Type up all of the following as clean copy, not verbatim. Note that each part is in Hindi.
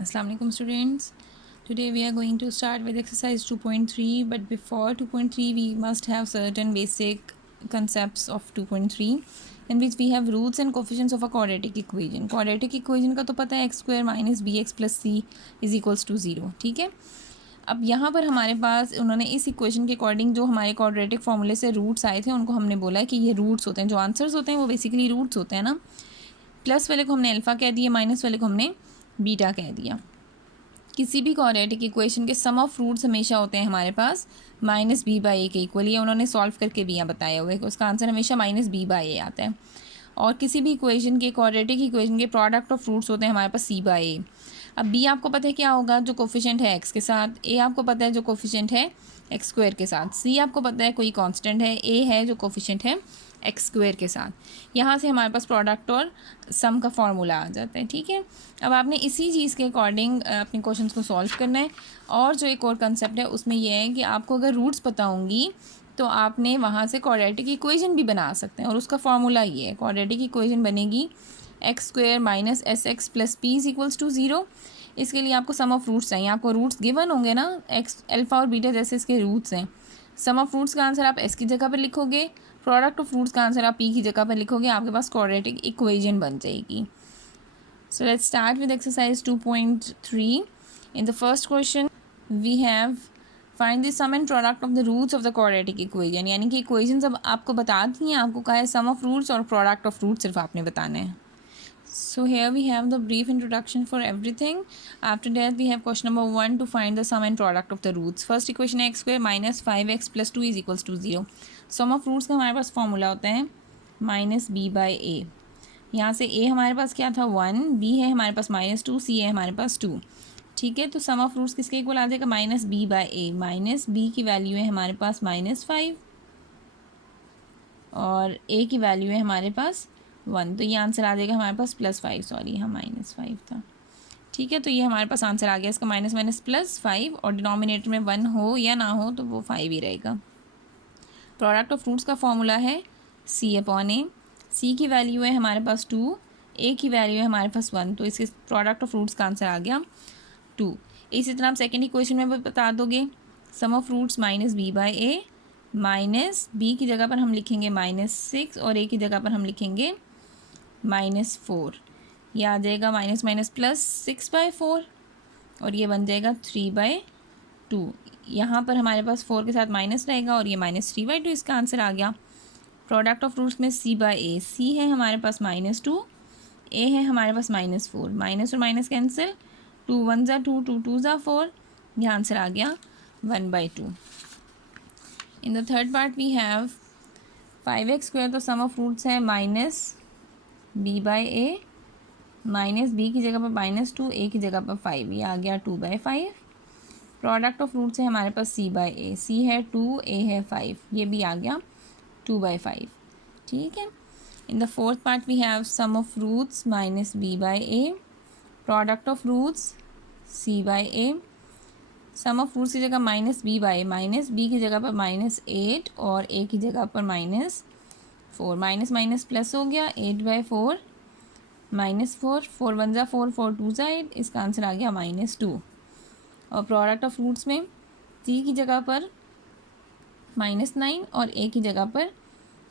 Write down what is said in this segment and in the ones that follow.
Assalamu alaikum students. Today we are going to start with exercise 2.3, but before 2.3 we must have certain basic concepts of 2.3 in which we have roots and coefficients of a quadratic equation. Quadratic equation का तो पता है x square minus bx plus c is equals to 0. ठीक है, अब यहाँ पर हमारे पास उन्होंने इस इक्वेशन के अकॉर्डिंग जो हमारे क्वाड्रेटिक फॉर्मूले से रूट्स आए थे उनको हमने बोला है कि ये रूट्स होते हैं, जो आंसर्स होते हैं वो बेसिकली रूट्स होते हैं ना। प्लस वाले को हमने अल्फ़ा कह दिया, माइनस वाले को हमने बीटा कह दिया। किसी भी क्वाड्रेटिक इक्वेशन के सम ऑफ रूट्स हमेशा होते हैं हमारे पास माइनस बी बाई ए के इक्वल। ये उन्होंने सॉल्व करके भी यहाँ बताया हुआ है कि उसका आंसर हमेशा माइनस बी बाई ए आता है। और किसी भी इक्वेशन के क्वाड्रेटिक इक्वेशन के प्रोडक्ट ऑफ रूट्स होते हैं हमारे पास सी बाई ए। अब बी आपको पता है क्या होगा, जो कोफिशिएंट है एक्स के साथ, ए आपको पता है जो कोफिशिएंट है एक्स स्क्वायर के साथ, सी आपको पता है कोई कांस्टेंट है, ए है जो कोफिशिएंट है एक्स स्क्वायर के साथ। यहाँ से हमारे पास प्रोडक्ट और सम का फॉर्मूला आ जाता है। ठीक है, अब आपने इसी चीज़ के अकॉर्डिंग अपने क्वेश्चंस को सॉल्व करना है। और जो एक और कंसेप्ट है उसमें यह है कि आपको अगर रूट्स पता होंगी तो आपने वहाँ से क्वाड्रेटिक इक्वेशन भी बना सकते हैं, और उसका फॉर्मूला ये है, क्वाड्रेटिक इक्वेशन बनेगी X square minus S X plus P is equals to 0। इसके लिए आपको सम ऑफ रूट्स चाहिए, आपको रूट्स गिवन होंगे ना, एक्स अल्फ़ा और बीटा जैसे इसके रूट्स हैं। सम ऑफ रूट्स का आंसर आप एस की जगह पर लिखोगे, प्रोडक्ट ऑफ रूट्स का आंसर आप पी की जगह पर लिखोगे, आपके पास क्वाड्रेटिक इक्वेशन बन जाएगी। So let's start with exercise 2.3। In the first question we have find the sum and product of the roots of the quadratic equation, यानी कि इक्वेशन अब आपको बता दी हैं, आपको कहा है सम ऑफ रूट्स और प्रोडक्ट ऑफ रूट्स सिर्फ आपने बताना है। So here we have the brief introduction for everything. After that we have question number 1 to find the sum and product of the roots. First equation है x square minus 5x plus 2 is equals to 0. Sum of roots का हमारे पास फॉर्मूला होता है माइनस बी बाई ए। यहाँ से a हमारे पास क्या था 1, b है हमारे पास माइनस 2, c है हमारे पास 2। ठीक है, तो सम ऑफ रूट्स किसके इक्वल आ जाएगा, minus B by A. Minus B की वैल्यू है हमारे पास माइनस 5 और a की वैल्यू है हमारे पास 1, तो ये आंसर आ जाएगा हमारे पास +5, सॉरी यहाँ -5 था। ठीक है, तो ये हमारे पास आंसर आ गया इसका माइनस माइनस +5, और डिनोमिनेटर में 1 हो या ना हो तो वो 5 ही रहेगा। प्रोडक्ट ऑफ रूट्स का फॉर्मूला है c अपॉन ए। c की वैल्यू है हमारे पास 2, a की वैल्यू है हमारे पास 1, तो इसके प्रोडक्ट ऑफ रूट्स का आंसर आ गया 2। इसी तरह आप सेकेंड इक्वेशन में भी बता दोगे, sum of roots minus B by A, minus B की जगह पर हम लिखेंगे -6 और a की जगह पर हम लिखेंगे -4। ये आ जाएगा माइनस माइनस प्लस 6/4 और ये बन जाएगा 3/2। यहाँ पर हमारे पास 4 के साथ माइनस रहेगा और ये -3/2 इसका आंसर आ गया। प्रोडक्ट ऑफ रूट्स में c बाई ए, c है हमारे पास -2, a है हमारे पास -4, माइनस और माइनस कैंसिल, 2 1 ज़ा 2, 2 2 ज़ा 4, ये आंसर आ गया 1/2। In the third part we have 5x square, तो सम ऑफ रूट्स है minus B by A, minus B की जगह पर -2, ए की जगह पर 5, ये आ गया 2/5। प्रोडक्ट ऑफ रूट्स है हमारे पास c बाई ए, c है 2, a है 5, ये भी आ गया 2/5। ठीक है, in the fourth part we have sum of roots minus B by A, product of roots c by A. Sum of roots की जगह minus B by, minus B की जगह पर -8 और a की जगह पर -4, माइनस माइनस प्लस हो गया 8/4 -4, 4 1 ज़ा 4, 4 2 ज़ा 8, इसका आंसर आ गया -2। और प्रोडक्ट ऑफ रूट्स में c की जगह पर -9 और a की जगह पर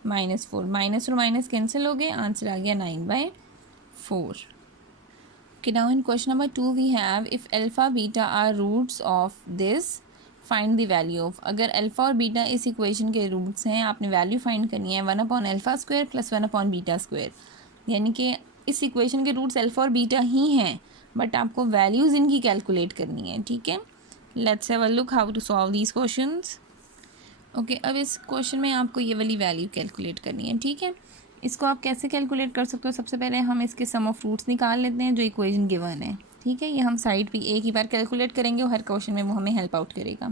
-4, माइनस और माइनस कैंसिल हो गए, आंसर आ गया 9/4। Okay, now in question number 2 we have if alpha beta are roots of this find the value of। अगर अल्फ़ा और बीटा इस इक्वेशन के रूट्स हैं, आपने वैल्यू फाइंड करनी है 1/α² + 1/β², यानी कि इस इक्वेशन के रूट्स अल्फ़ा और बीटा ही हैं, बट आपको वैल्यूज़ इनकी कैलकुलेट करनी है। ठीक है, let's have a look how to solve these questions. Okay, अब इस क्वेश्चन में आपको ये वाली वैल्यू कैलकुलेट करनी है। ठीक है, इसको आप कैसे कैलकुलेट कर सकते हो, सबसे पहले हम इसके सम ऑफ रूट्स निकाल लेते हैं जो इक्वेशन गिवन है। ठीक है, ये हम साइड पे एक ही बार कैलकुलेट करेंगे और हर क्वेश्चन में वो हमें हेल्प आउट करेगा।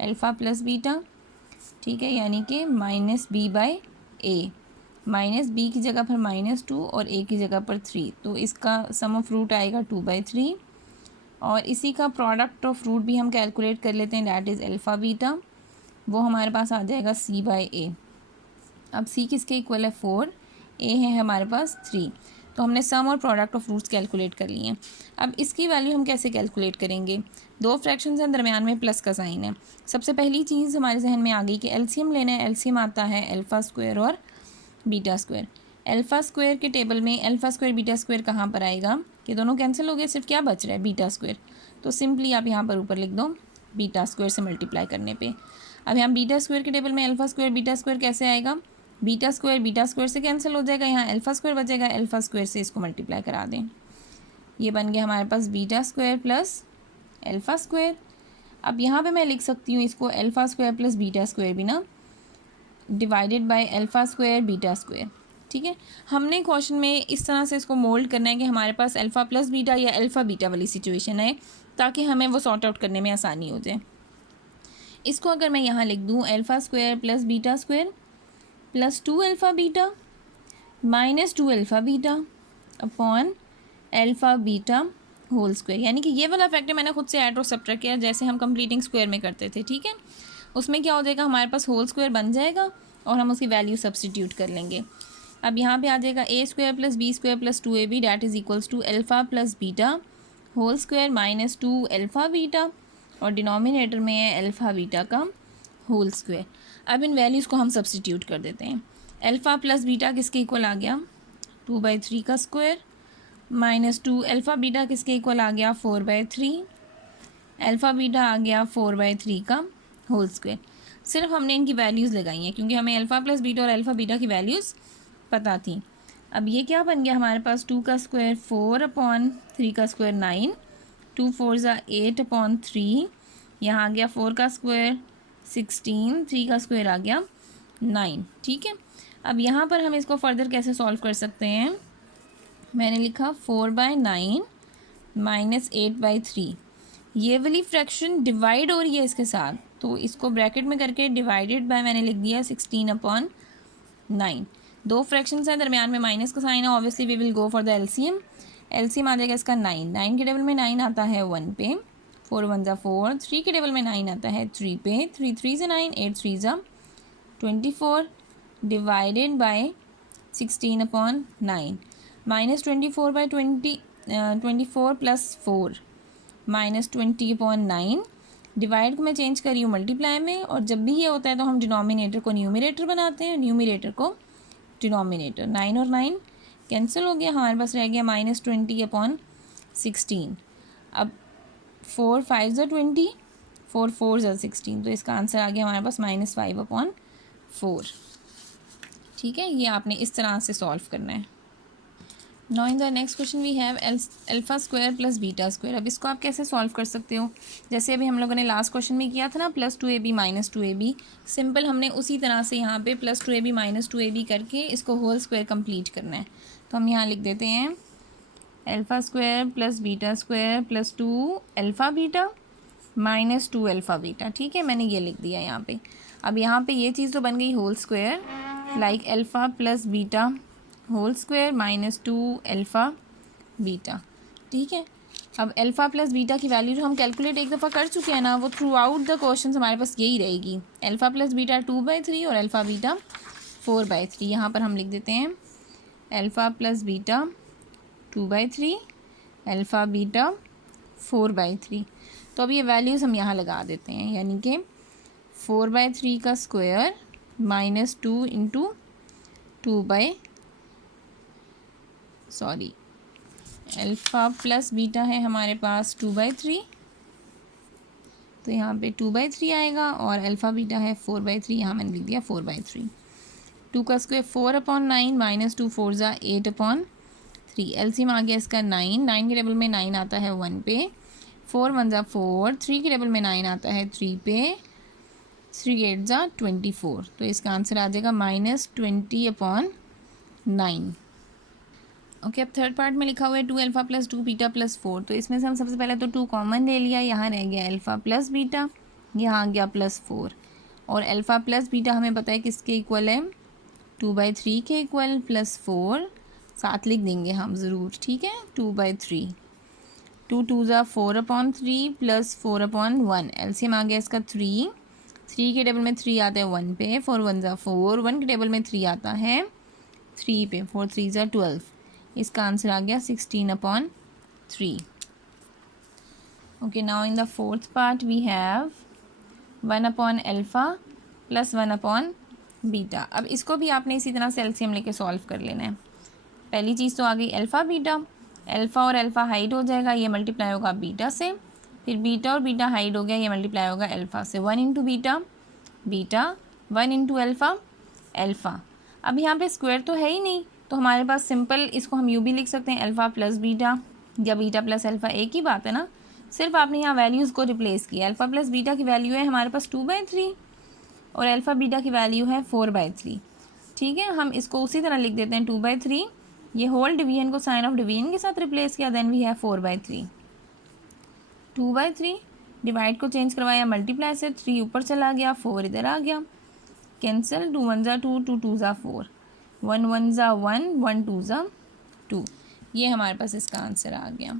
अल्फ़ा प्लस बीटा, ठीक है, यानी कि minus B by A, minus B की जगह पर -2 और ए की जगह पर 3, तो इसका सम ऑफ रूट आएगा 2/3। और इसी का प्रोडक्ट ऑफ रूट भी हम कैलकुलेट कर लेते हैं, डैट इज़ अल्फ़ा बीटा, वो हमारे पास आ जाएगा c बाई ए। अब c किसके इक्वल है 4, a है हमारे पास 3, तो हमने सम और प्रोडक्ट ऑफ रूट्स कैलकुलेट कर लिए हैं। अब इसकी वैल्यू हम कैसे कैलकुलेट करेंगे? दो फ्रैक्शंस हैं, दरमियान में प्लस का साइन है। सबसे पहली चीज़ हमारे जहन में आ गई कि एलसीएम लेना है। एलसीएम आता है अल्फ़ा स्क्वायर और बीटा स्क्वायर। अल्फ़ा स्क्वायर के टेबल में अल्फ़ा स्क्वायर बीटा स्क्वायर कहाँ पर आएगा? कि दोनों कैंसिल हो गए, सिर्फ क्या बच रहा है? Beta square. तो सिंपली आप यहाँ पर ऊपर लिख दो बीटा स्क्वायर से मल्टीप्लाई करने पे। अब यहाँ बीटा स्क्वायर के टेबल में अल्फ़ा स्क्वायर बीटा स्क्वायर कैसे आएगा? बीटा स्क्वायर से कैंसिल हो जाएगा, यहाँ अल्फ़ा स्क्वायर बचेगा, अल्फ़ा स्क्वायर से इसको मल्टीप्लाई करा दें। ये बन गया हमारे पास beta square plus alpha square. अब यहाँ पे मैं लिख सकती हूँ इसको alpha square plus beta square भी ना, divided by alpha square beta square. ठीक है, हमने क्वेश्चन में इस तरह से इसको मोल्ड करना है कि हमारे पास अल्फ़ा प्लस बीटा या अल्फ़ा बीटा वाली सिचुएशन है, ताकि हमें वो सॉर्ट आउट करने में आसानी हो जाए। इसको अगर मैं यहाँ लिख दूँ alpha square plus beta square plus 2 alpha beta minus 2 alpha beta upon alpha beta whole square, यानी कि ये वाला फैक्टर मैंने खुद से ऐड और सब्ट्रैक्ट किया जैसे हम कंप्लीटिंग स्क्वायर में करते थे। ठीक है, उसमें क्या हो जाएगा, हमारे पास होल स्क्वायर बन जाएगा और हम उसकी वैल्यू सब्सटीट्यूट कर लेंगे। अब यहाँ पे आ जाएगा a square plus b square plus 2ab that is equals to alpha plus beta whole square minus 2 alpha beta, और डिनोमिनेटर में है अल्फ़ा बीटा का होल स्क्वायर। अब इन वैल्यूज़ को हम सब्सटीट्यूट कर देते हैं। अल्फ़ा प्लस बीटा किसके इक्वल आ गया? 2/3 का स्क्वायर माइनस 2 अल्फ़ा बीटा किसके इक्वल आ गया? 4/3। अल्फ़ा बीटा आ गया 4/3 का होल स्क्वायर। सिर्फ हमने इनकी वैल्यूज़ लगाई हैं क्योंकि हमें अल्फ़ा प्लस बीटा और अल्फ़ा बीटा की वैल्यूज़ पता थी। अब ये क्या बन गया हमारे पास? 2 का स्क्वायर 4/3 का स्क्वायर 9, 2 4 8/3, यहाँ आ गया 4 का स्क्वायर 16, 3 का स्क्वायर आ गया 9। ठीक है, अब यहाँ पर हम इसको फर्दर कैसे सॉल्व कर सकते हैं? मैंने लिखा 4/9 माइनस 8/3। ये वाली फ्रैक्शन डिवाइड हो रही है इसके साथ, तो इसको ब्रैकेट में करके डिवाइडेड बाय मैंने लिख दिया 16/9। दो फ्रैक्शंस हैं, दरमियान में माइनस का साइन है, obviously we will go for the LCM. LCM आ जाएगा इसका 9। 9 के टेबल में 9 आता है 1 पे, 4 1 4। 3 के टेबल में 9 आता है 3 पे, 3 3 से 9, 8 3 24 divided by 16/9 minus 24 plus 4 minus 20/9। Divide को मैं चेंज कर रही हूँ मल्टीप्लाई में, और जब भी ये होता है तो हम डिनोमिनेटर को न्यूमरेटर बनाते हैं, न्यूमरेटर को डिनोमिनेटर। 9 और 9 कैंसिल हो गया, हमारे पास रह गया माइनस 20/16। अब 4 5 20, 4 4 16, तो इसका आंसर आ गया हमारे पास -5/4। ठीक है, ये आपने इस तरह से सॉल्व करना है। Now in the next question we have alpha square plus beta square. अब इसको आप कैसे सॉल्व कर सकते हो? जैसे अभी हम लोगों ने लास्ट क्वेश्चन में किया था ना, +2ab माइनस 2ab, सिंपल हमने उसी तरह से यहाँ पे +2ab माइनस 2ab करके इसको होल स्क्वायर कंप्लीट करना है। तो हम यहाँ लिख देते हैं alpha square plus beta square plus 2 alpha beta minus 2 alpha beta. ठीक है, मैंने ये लिख दिया यहाँ पे। अब यहाँ पे ये चीज़ तो बन गई whole square, like alpha plus beta whole square minus 2 alpha beta. ठीक है, अब अल्फ़ा प्लस बीटा की वैल्यू जो हम कैलकुलेट एक दफ़ा कर चुके हैं ना, वो थ्रू आउट द क्वेश्चन हमारे पास यही रहेगी। अल्फ़ा प्लस बीटा 2/3 और अल्फ़ा बीटा 4/3। यहाँ पर हम लिख देते हैं alpha plus beta 2/3 alpha beta 4/3। तो अब ये वैल्यूज़ हम यहाँ लगा देते हैं, यानी कि 4/3 का square minus 2 into 2 alpha plus beta है हमारे पास 2/3, तो यहाँ पे 2/3 आएगा, और अल्फ़ा बीटा है 4/3, यहाँ मैंने लिख दिया 4/3। 2 का स्क्वायर 4/9 माइनस 2 4 8/3। एलसीएम आ गया इसका 9। 9 के टेबल में 9 आता है 1 पे, 4 1 4। 3 के टेबल में 9 आता है 3 पे, 3 8 24। तो इसका आंसर आ जाएगा -20/9। ओके, अब थर्ड पार्ट में लिखा हुआ है 2 अल्फ़ा प्लस 2 बीटा प्लस 4। तो इसमें से हम सबसे पहले तो 2 कॉमन ले लिया, यहाँ रह गया अल्फ़ा प्लस बीटा, यहाँ आ गया +4। और अल्फ़ा प्लस बीटा हमें पता है किसके इक्वल है? 2/3 के इक्वल, +4 साथ लिख देंगे हम ज़रूर। ठीक है, 2/3। 2 2 4/3 प्लस 4/1। एलसीएम आ गया इसका 3। 3 के टेबल में 3 आता है 1 पे, 4 1 4। 1 के टेबल में 3 आता है 3 पे, 4 3 12। इसका आंसर आ गया 16/3। Okay, now in the fourth part we have 1/अल्फ़ा प्लस 1/बीटा। अब इसको भी आपने इसी तरह से एलसीएम लेके सॉल्व कर लेना है। पहली चीज़ तो आ गई अल्फ़ा बीटा, अल्फ़ा और अल्फ़ा हाइड हो जाएगा, ये मल्टीप्लाई होगा बीटा से, फिर बीटा और बीटा हाइड हो गया, ये मल्टीप्लाई होगा अल्फ़ा से। 1 into beta beta, 1 into alpha alpha. अब यहाँ पे स्क्वायर तो है ही नहीं, तो हमारे पास सिंपल इसको हम यूँ भी लिख सकते हैं, अल्फ़ा प्लस बीटा या बीटा प्लस अल्फ़ा, एक ही बात है ना। सिर्फ आपने यहाँ वैल्यूज़ को रिप्लेस किया। अल्फ़ा प्लस बीटा की वैल्यू है हमारे पास 2/3 और अल्फ़ा बीटा की वैल्यू है 4/3। ठीक है, हम इसको उसी तरह लिख देते हैं 2/3, ये होल डिवीजन को साइन ऑफ डिवीजन के साथ रिप्लेस किया, देन वी है 4/3। 2/3 डिवाइड को चेंज करवाया मल्टीप्लाई से, 3 ऊपर चला गया, 4 इधर आ गया, कैंसिल, 2 1 ज़ा 2, 2 2 ज़ा 4, 1 1 ज़ा 1, 1 2 ज़ा 2। ये हमारे पास इसका आंसर आ गया।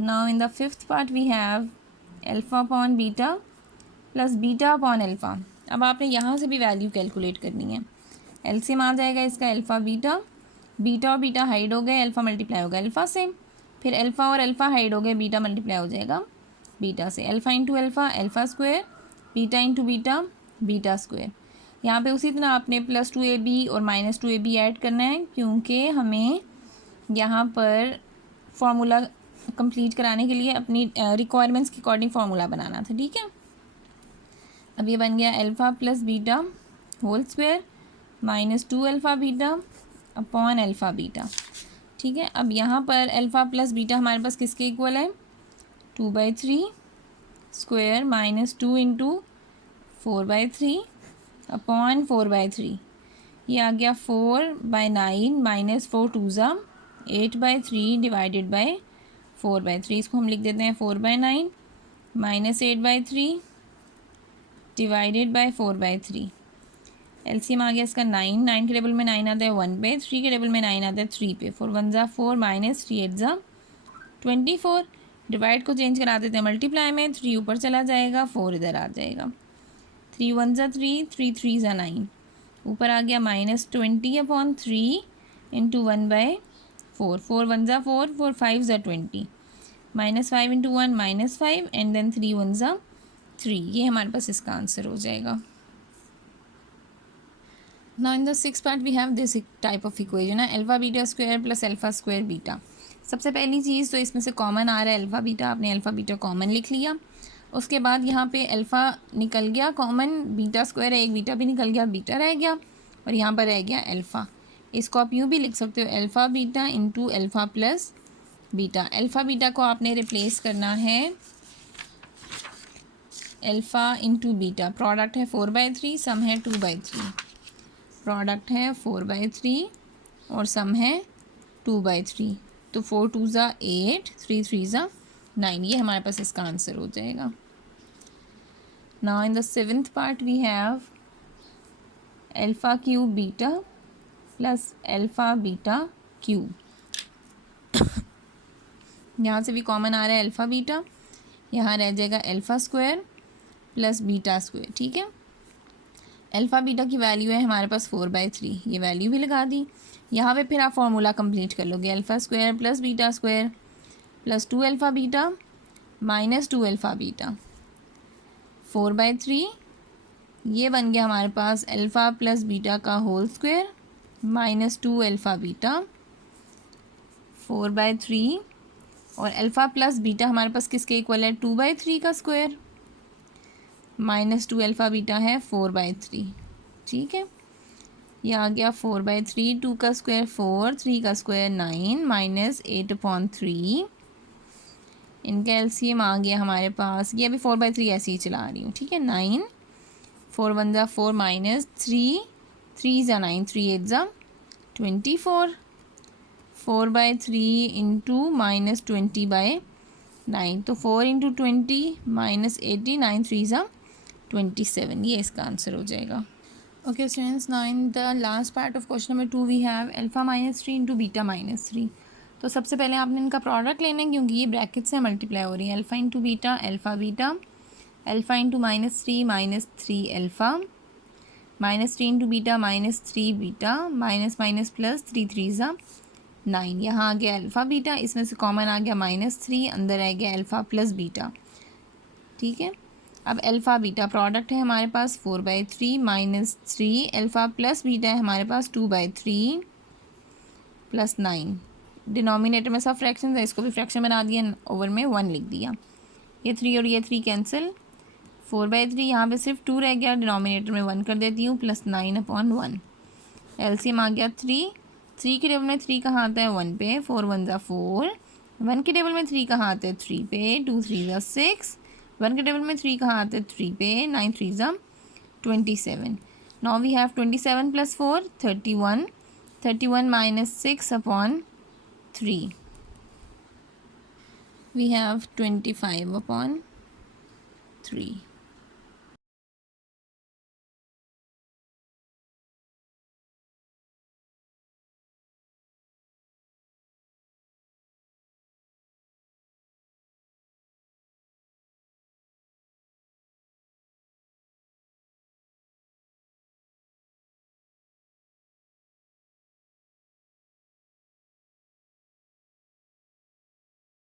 Now in the fifth part we have alpha upon beta plus beta upon alpha. अब आपने यहाँ से भी वैल्यू कैलकुलेट करनी है। एलसीएम आ जाएगा इसका अल्फ़ा बीटा, बीटा और बीटा हाइड हो गए, अल्फ़ा मल्टीप्लाई हो गया अल्फ़ा से, फिर अल्फ़ा और अल्फ़ा हाइड हो गए, बीटा मल्टीप्लाई हो जाएगा बीटा से। Alpha into alpha alpha square, beta into beta beta square. यहाँ पे उसी तरह आपने +2ab और -2ab ऐड करना है, क्योंकि हमें यहाँ पर फार्मूला कंप्लीट कराने के लिए अपनी रिक्वायरमेंट्स के अकॉर्डिंग फार्मूला बनाना था। ठीक है, अब ये बन गया alpha plus beta whole square -2 alpha beta upon alpha beta. ठीक है, अब यहाँ पर अल्फ़ा प्लस बीटा हमारे पास किसके इक्वल है, 2/3 स्क्वायर -2 इंटू 4/3 अपॉन 4/3। ये आ गया 4/9 -4 2 ज़ा 8/3 डिवाइडेड बाई 4/3। इसको हम लिख देते हैं 4/9 -8/3 डिवाइडेड बाई 4/3। एलसीएम आ गया इसका 9, 9 के टेबल में 9 आता है 1 पे, 3 के टेबल में 9 आता है 3 पे, 4 1 ज़ा 4 -3 8 ज़ा 24। डिवाइड को चेंज करा देते हैं मल्टीप्लाई में, 3 ऊपर चला जाएगा, 4 इधर आ जाएगा, 3 1 ज़ा 3, 3 3 ज़ा 9, ऊपर आ गया -20/3 इंटू 1/4, 4 1 ज़ा 4, 4 5 ज़ा 20, -5 इंटू 1 -5 एंड देन 3 1 ज़ा 3। ये हमारे पास इसका आंसर हो जाएगा। Now in the six part we have this type of equation है, alpha beta square plus alpha square beta. सबसे पहली चीज़ तो इसमें से कॉमन आ रहा है अल्फ़ा बीटा, आपने अल्फ़ा बीटा कॉमन लिख लिया। उसके बाद यहाँ पे अल्फ़ा निकल गया कॉमन, बीटा स्क्वायर है, एक बीटा भी निकल गया, बीटा रह गया, और यहाँ पर रह गया अल्फ़ा। इसको आप यूँ भी लिख सकते हो, alpha beta into alpha plus beta. Alpha beta को आपने रिप्लेस करना है अल्फ़ा इंटू बीटा, प्रोडक्ट है 4/3, सम है 2/3, प्रोडक्ट है 4/3 और सम है 2/3, तो 4 2 ज़ा 8, 3 3 ज़ा 9। ये हमारे पास इसका आंसर हो जाएगा। Now in the seventh part we have alpha cube beta plus alpha beta cube. यहाँ से भी कॉमन आ रहा है अल्फ़ा बीटा, यहाँ रह जाएगा alpha square plus beta square. ठीक है, अल्फ़ा बीटा की वैल्यू है हमारे पास 4/3, ये वैल्यू भी लगा दी। यहाँ पे फिर आप फार्मूला कंप्लीट कर लोगे, alpha square plus beta square plus 2 alpha beta -2 alpha beta 4/3। ये बन गया हमारे पास अल्फ़ा प्लस बीटा का होल स्क्वायर -2 अल्फ़ा बीटा 4/3, और अल्फ़ा प्लस बीटा हमारे पास किसके इक्वल है, 2/3 का स्क्वायर -2 अल्फ़ा बीटा है 4/3। ठीक है, ये आ गया 4/3, 2 का स्क्वायर 4, 3 का स्क्वायर 9 -8/3। इनका एलसीएम आ गया हमारे पास, ये अभी 4/3 ऐसे ही चला रही हूँ। ठीक है, 9 4 1 ज़ा 4 -3, 3 ज़ा 9, 3 8 ज़ा 24, 4/3 इंटू -20/9, तो 4 इंटू 20 -80, 9 3 ज़ा 27। ये इसका आंसर हो जाएगा। Okay students, now in the last part of question number 2 we have alpha -3 into beta -3। तो सबसे पहले आपने इनका प्रोडक्ट लेना है, क्योंकि ये ब्रैकेट से मल्टीप्लाई हो रही है। Alpha into beta alpha beta, alpha into -3 alpha, -3 into beta -3 beta, minus minus plus 3 3 ज़ा 9, यहाँ आ गया अल्फ़ा बीटा, इसमें से कॉमन आ गया -3, अंदर आ गया अल्फ़ा प्लस बीटा। ठीक है, अब अल्फ़ा बीटा प्रोडक्ट है हमारे पास 4/3 -3, अल्फ़ा प्लस बीटा है हमारे पास 2/3 प्लस 9। डिनोमिनेटर में सब फ्रैक्शन है, इसको भी फ्रैक्शन बना दिया, ओवर में 1 लिख दिया। ये 3 और ये 3 कैंसिल, 4/3 यहाँ पे सिर्फ 2 रह गया, डिनोमिनेटर में 1 कर देती हूँ, प्लस 9/1। एलसीएम आ गया 3 के टेबल में 3 कहाँ आता है 1 पे, 4 1 ज़ा 4, 1 के टेबल में 3 कहाँ आते हैं 3 पे, 2 3 ज़ा 6, 1 के टेबल में 3 कहाँ आते हैं 3 पे, 9 3 ज़ा 27। Now we have 27 + 4 31, 31 - 6/3, we have 25/3।